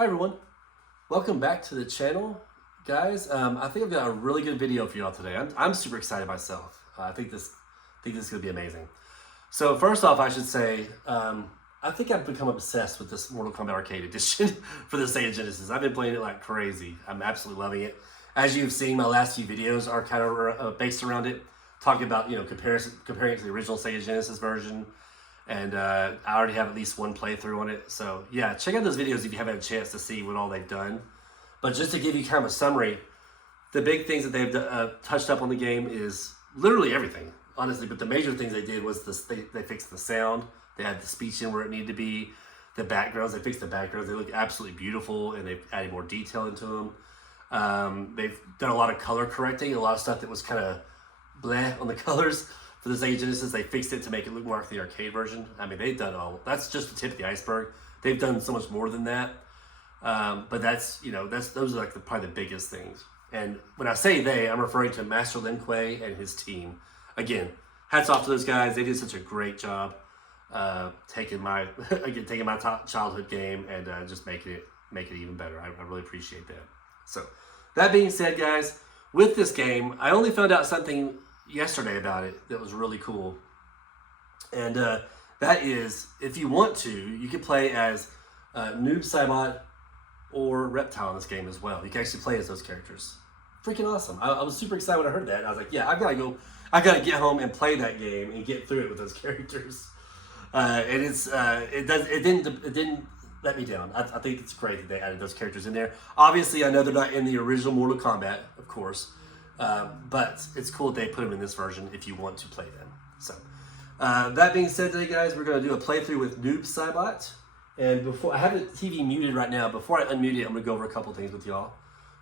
Hi everyone, welcome back to the channel, guys. I think I've got a really good video for y'all today. I'm super excited myself. I think this is gonna be amazing. So first off, I should say, I think I've become obsessed with this Mortal Kombat Arcade Edition for the Sega Genesis. I've been playing it like crazy. I'm absolutely loving it. As you've seen, my last few videos are kind of based around it, talking about comparing it to the original Sega Genesis version. And I already have at least one playthrough on it. So yeah, check out those videos if you haven't had a chance to see what all they've done. But just to give you kind of a summary, the big things that they've touched up on the game is literally everything, honestly. But the major things they did was they fixed the sound. They had the speech in where it needed to be. The backgrounds, they fixed the backgrounds. They look absolutely beautiful, and they've added more detail into them. They've done a lot of color correcting, a lot of stuff that was kind of bleh on the colors. For the Sega Genesis, they fixed it to make it look more like the arcade version. I mean, they've done all. That's just the tip of the iceberg. They've done so much more than that. But those are like probably the biggest things. And when I say they, I'm referring to Master Lin Kuei and his team. Again, hats off to those guys. They did such a great job taking my childhood game and just making it even better. I really appreciate that. So that being said, guys, with this game, I only found out something yesterday about it that was really cool, and that is, if you want to, you can play as nooB, saiboT, or Reptile in this game as well. You can actually play as those characters. Freaking awesome. I was super excited when I heard that. I was like, yeah, I gotta get home and play that game and get through it with those characters. And it didn't let me down. I think it's great that they added those characters in there. Obviously, I know they're not in the original Mortal Kombat, of course. But it's cool that they put them in this version if you want to play them. So, that being said today, guys, we're going to do a playthrough with nooB, saiboT. And before, I have the TV muted right now. Before I unmute it, I'm going to go over a couple things with y'all.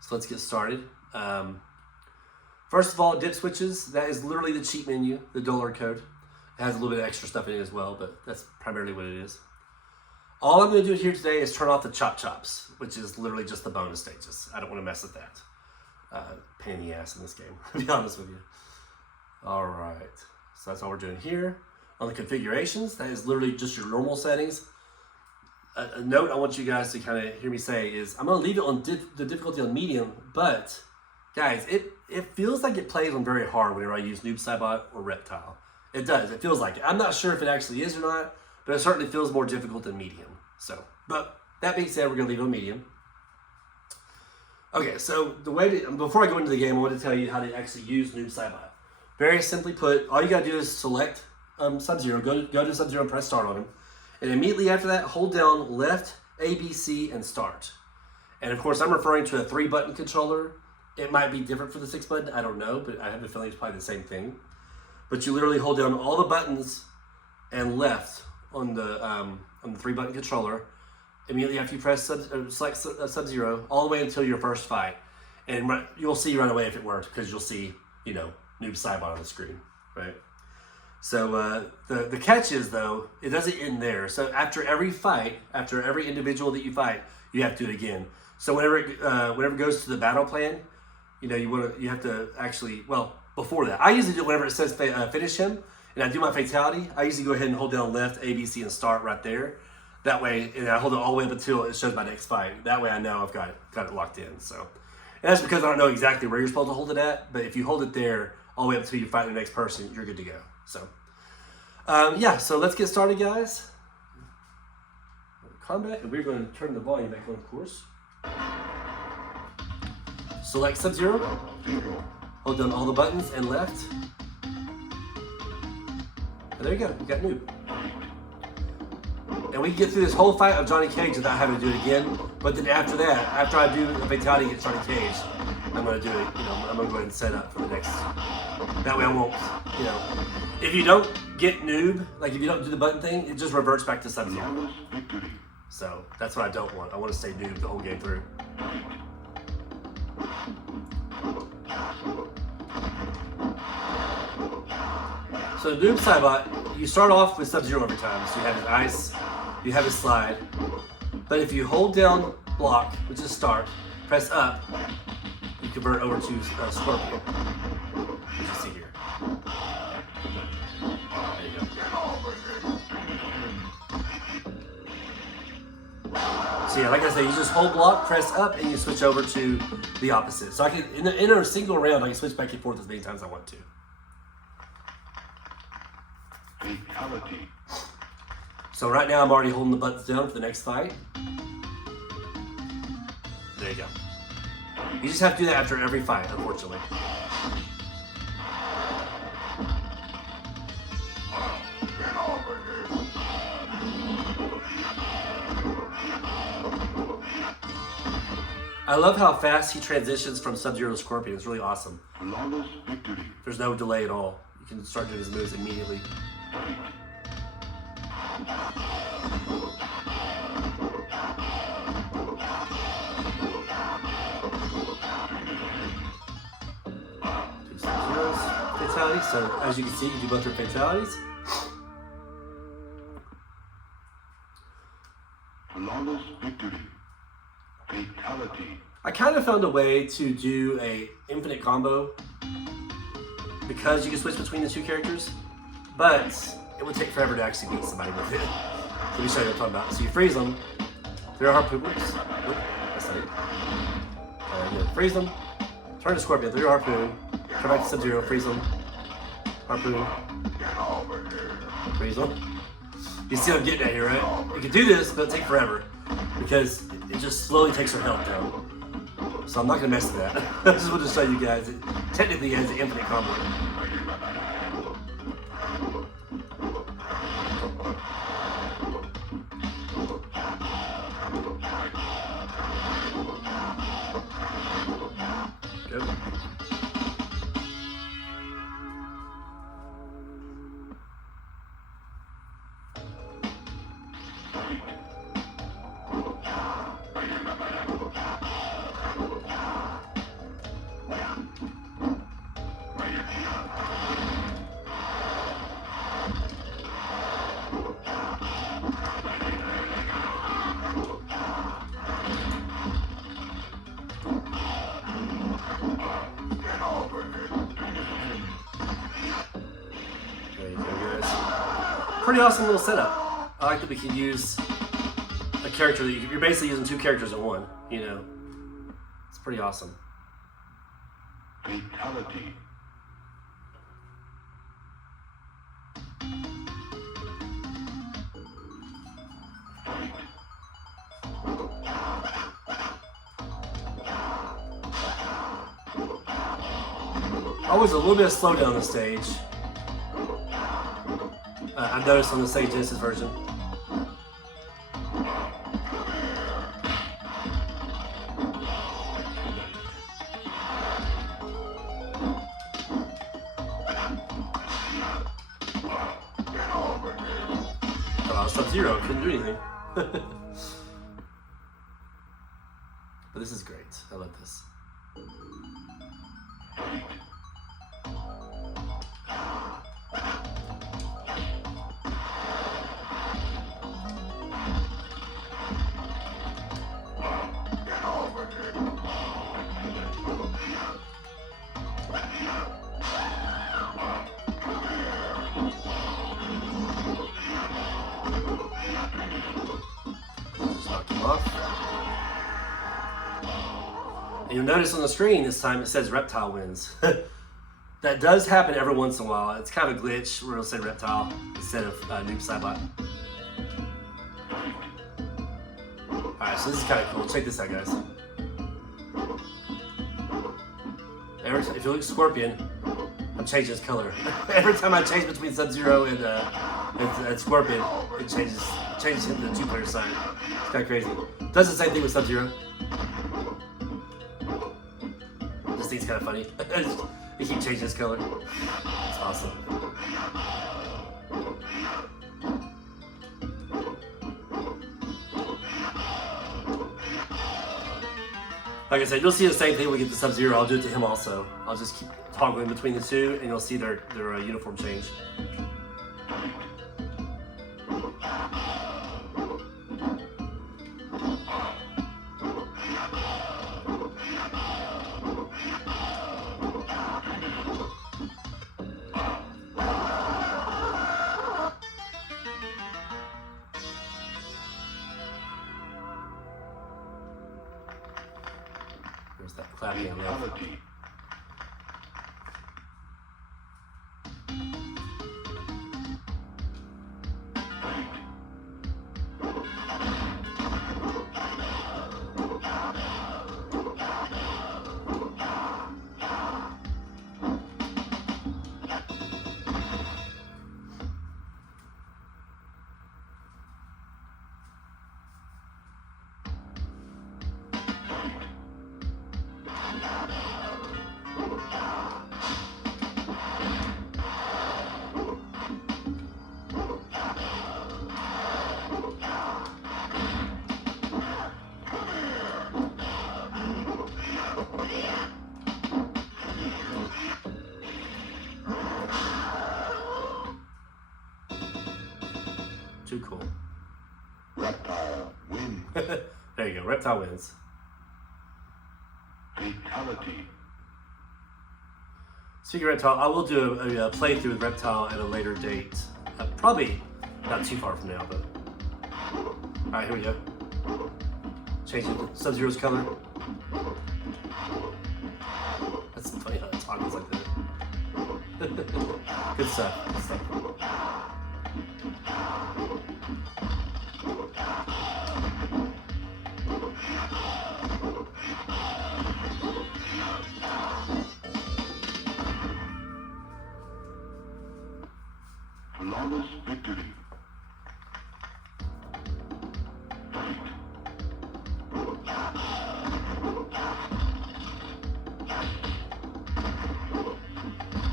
So let's get started. First of all, dip switches. That is literally the cheat menu, the dollar code. It has a little bit of extra stuff in it as well, but that's primarily what it is. All I'm going to do here today is turn off the chop chops, which is literally just the bonus stages. I don't want to mess with that. Pain in the ass in this game, to be honest with you. All right, so that's all we're doing here. On the configurations, that is literally just your normal settings. A note I want you guys to kind of hear me say is I'm going to leave it on the difficulty on medium, but guys, it feels like it plays on very hard whenever I use nooB, saiboT, or Reptile. It does. It feels like it. I'm not sure if it actually is or not, but it certainly feels more difficult than medium. So, but that being said, we're going to leave it on medium. Okay, so before I go into the game, I want to tell you how to actually use nooB, saiboT. Very simply put, all you got to do is select Sub-Zero, go to Sub-Zero and press start on him. And immediately after that, hold down left, A, B, C, and start. And of course, I'm referring to a 3-button controller. It might be different for the 6-button, I don't know, but I have a feeling it's probably the same thing. But you literally hold down all the buttons and left on the 3-button controller. Immediately after you press select Sub-Zero, all the way until your first fight. And you'll see right away if it works, because you'll see, nooB, saiboT on the screen, right? So the catch is, though, it doesn't end there. So after every fight, after every individual that you fight, you have to do it again. So whenever it goes to the battle plan, you have to actually, well, before that, I usually do whenever it says finish him, and I do my fatality, I usually go ahead and hold down left, A, B, C, and start right there. That way, and I hold it all the way up until it shows my next fight. That way I know I've got it locked in. So, and that's because I don't know exactly where you're supposed to hold it at, but if you hold it there all the way up until you fight the next person, you're good to go. So, yeah, so let's get started, guys. Combat, and we're going to turn the volume back on, of course. Select Sub-Zero, hold down all the buttons and left. And there you go, we got nooB. And we can get through this whole fight of Johnny Cage without having to do it again. But then after that, after I do a fatality against Johnny Cage, I'm going to do it, I'm going to go ahead and set up for the next. That way I won't, if you don't get nooB, like if you don't do the button thing, it just reverts back to Sub-Zero. So that's what I don't want. I want to stay nooB the whole game through. So nooB, saiboT, you start off with Sub-Zero every time. So you have his ice, you have his slide. But if you hold down block, which is start, press up, you convert over to Scorpion. As you see here. There you go. So yeah, like I said, you just hold block, press up, and you switch over to the opposite. So I can, in a single round, I can switch back and forth as many times as I want to. Fatality. So right now I'm already holding the buttons down for the next fight. There you go. You just have to do that after every fight, unfortunately. I love how fast he transitions from Sub-Zero to Scorpion. It's really awesome. Flawless victory. There's no delay at all. You can start doing his moves immediately. Two Sub-Zeros. Fatality. So as you can see, you do both your fatalities. Flawless victory. Fatality. I kind of found a way to do a infinite combo because you can switch between the two characters, but it would take forever to actually beat somebody with it. Let me show you what I'm talking about. So you freeze them, they're harpoon. Oops, that's not it. Good. Freeze them, turn to Scorpion, throw your harpoon, turn back to Sub-Zero, freeze them, harpoon, freeze them. You see what I'm getting at here, right? You can do this, but it'll take forever because it just slowly takes her health down. So I'm not gonna mess with that. I just want to show you guys it technically has an infinite combo. Good. Pretty awesome little setup. I like that we can use a character that you're basically using two characters in one, you know. It's pretty awesome. Fatality. Always a little bit of slowdown on the stage. I've noticed on the Sega Genesis version. Oh, Sub-Zero couldn't do anything. But this is great. I love this. You'll notice on the screen this time it says Reptile wins. That does happen every once in a while. It's kind of a glitch where it'll say Reptile instead of nooB saiboT. Alright, so this is kind of cool. Check this out, guys. If you look at Scorpion, I'm changing his color. Every time I change between Sub-Zero and Scorpion, it changes him to the two-player side. It's kind of crazy. Does the same thing with Sub-Zero. This thing's kind of funny. He keeps changing his color. It's awesome. Like I said, you'll see the same thing when we get to Sub-Zero. I'll do it to him also. I'll just keep toggling between the two, and you'll see their uniform change. clapping. I love. Fatality. Too cool. Reptile wins. There you go. Reptile wins. Fatality. Speaking of Reptile, I will do a playthrough with Reptile at a later date. Probably not too far from now, but. Alright, here we go. Changing Sub-Zero's color. That's funny how it toggles like that. Good stuff. Good stuff. Flawless victory.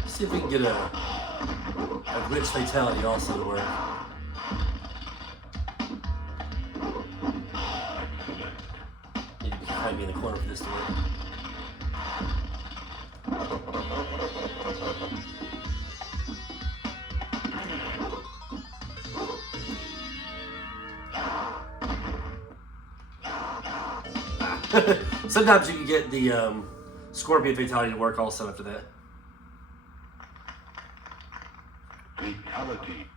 See if we can get a glitch fatality also to work. Need to be behind me in the corner for this to work. Sometimes you can get the Scorpion fatality to work also after that. Fatality.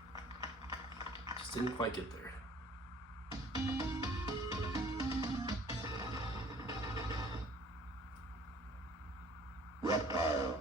Just didn't quite get there. Reptile.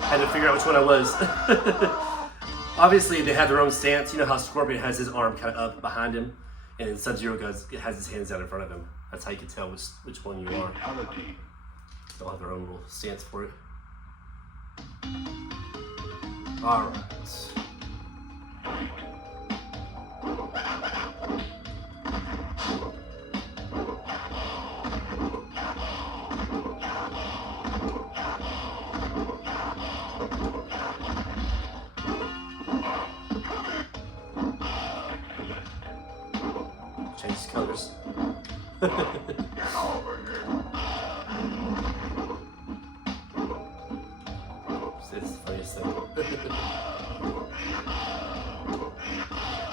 Had to figure out which one I was. Obviously, they have their own stance. You know how Scorpion has his arm kind of up behind him, and then Sub-Zero has his hands out in front of him. That's how you can tell which one you are. Fatality. They'll have their own little stance for it. All right. Change colors. It's the funniest thing.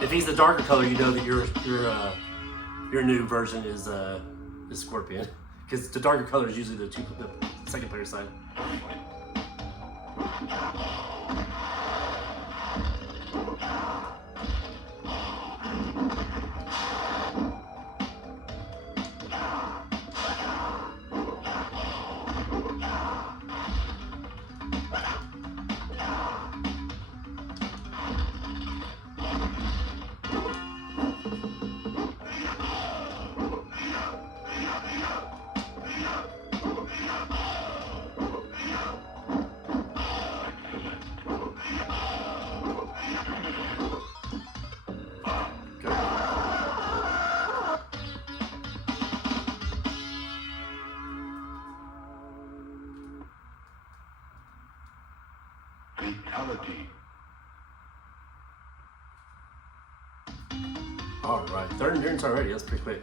If he's the darker color, you know that your new version is Scorpion, because the darker color is usually the second player side. All right, third endurance already. That's pretty quick.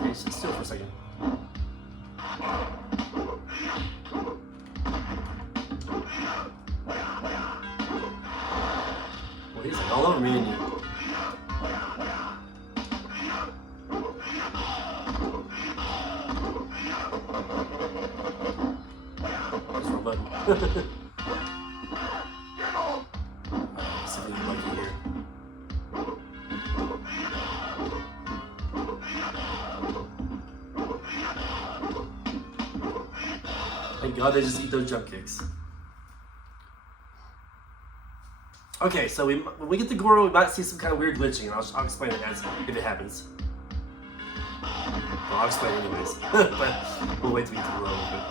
Okay, sit still for a second. Well, he's like all over me and you. That's the wrong button. See if we can lucky here. Thank God they just eat those jump kicks. Okay, so when we get to Goro, we might see some kind of weird glitching, and I'll explain it as if it happens. Well, I'll explain it anyways, but we'll wait till we get to Goro real quick.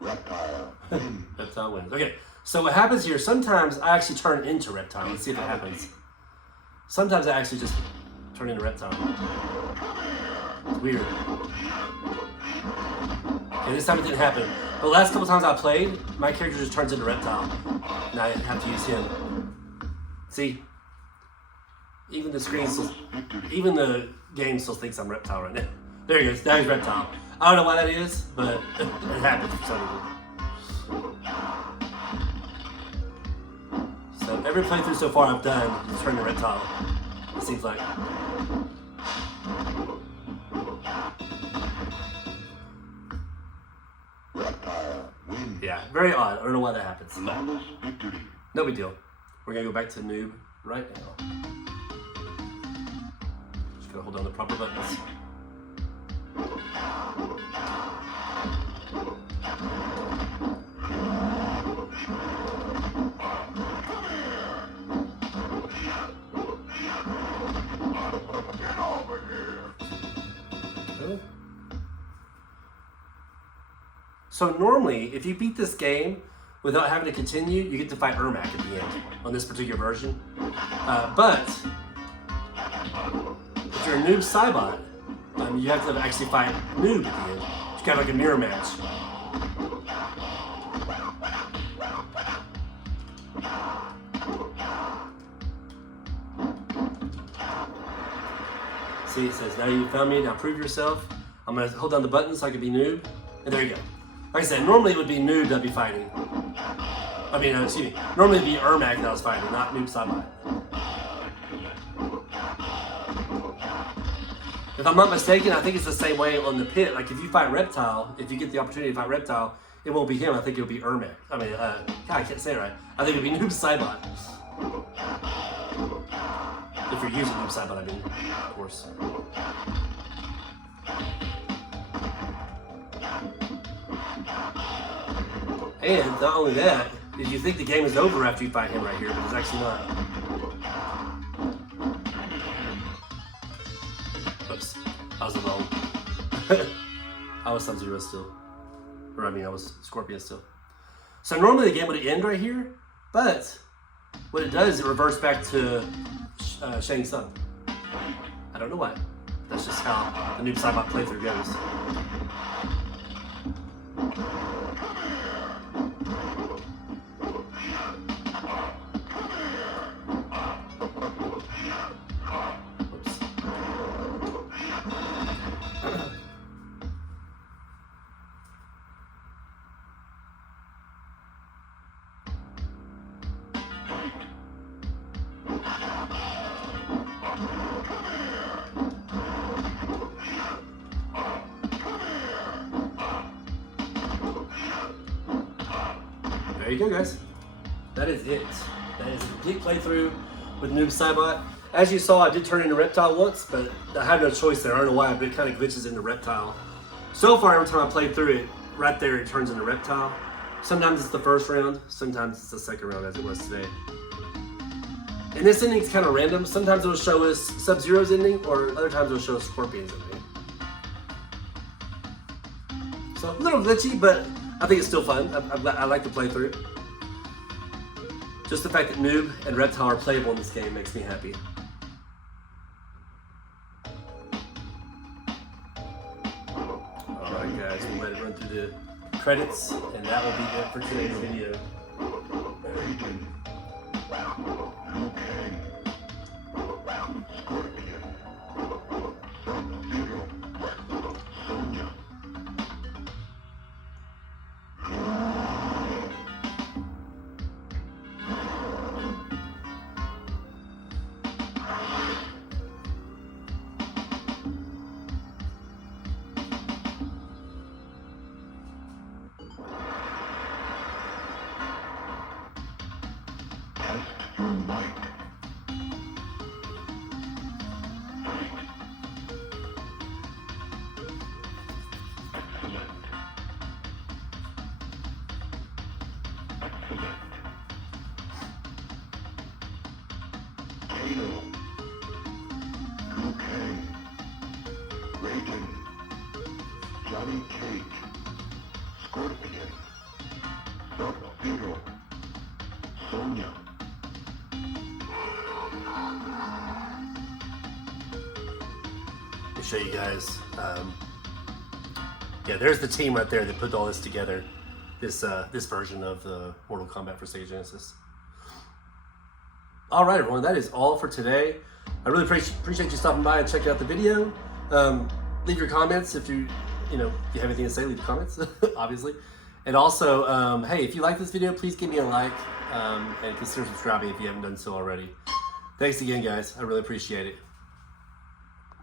Reptile. Reptile wins. Okay, so what happens here, sometimes I actually turn into Reptile. Let's see if it happens. Sometimes I actually just turn into Reptile. It's weird. Okay, this time it didn't happen. But the last couple times I played, my character just turns into Reptile. And I have to use him. See? Even the screen still, even the game still thinks I'm Reptile right now. There he goes, now he's Reptile. I don't know why that is, but it happens for some reason. So every playthrough so far I've done is turned to Reptile, it seems like. Reptile. Win. Yeah, very odd. I don't know why that happens. Flawless victory. No big deal. We're gonna go back to noob right now. Just gotta hold down the proper buttons. So normally, if you beat this game without having to continue, you get to fight Ermac at the end on this particular version. But if you're a noob saiboT, you have to actually fight noob at the end. It's kind of like a mirror match. See, it says, now you found me, now prove yourself. I'm gonna hold down the button so I can be noob. And there you go. Like I said, normally it would be noob that I'd be fighting. I mean, excuse me. Normally it'd be Ermac that I was fighting, not noob saiboT. If I'm not mistaken, I think it's the same way on the pit. Like if you fight Reptile, if you get the opportunity to fight Reptile, it won't be him. I think it'll be Ermac. I mean, God, I can't say it right. I think it'll be noob saiboT. If you're using noob saiboT, I mean, of course. And not only that, is you think the game is over after you fight him right here, but it's actually not. Oops, I was alone. I was Sub-Zero still. Or I mean, I was Scorpion still. So normally the game would end right here, but what it does is it reverts back to Shang Tsung. I don't know why. That's just how the noob saiboT playthrough goes. There you go, guys. That is it. That is a complete playthrough with noob saiboT. As you saw, I did turn into Reptile once, but I had no choice there. I don't know why, but it kind of glitches into Reptile. So far, every time I played through it, right there, it turns into Reptile. Sometimes it's the first round, sometimes it's the second round, as it was today. And this ending's kind of random. Sometimes it'll show us Sub-Zero's ending, or other times it'll show us Scorpion's ending. So, a little glitchy, but I think it's still fun. I like to play through. Just the fact that nooB and Reptile are playable in this game makes me happy. Alright guys, we'll let it run through the credits, and that will be it for today's video. Raiden. Liu Kang. Scorpion. Sub-Zero. Sonya. Test your might. Excellent. Excellent. Kano. Liu Kang. Raiden. Johnny Cage. Scorpion. Sub-Zero. Sonya. To show you guys, yeah, there's the team right there that put all this together. This version of the Mortal Kombat for Sega Genesis. All right, everyone, that is all for today. I really appreciate you stopping by and checking out the video. Leave your comments if you have anything to say. Leave comments, obviously. And also, hey, if you like this video, please give me a like and consider subscribing if you haven't done so already. Thanks again, guys. I really appreciate it.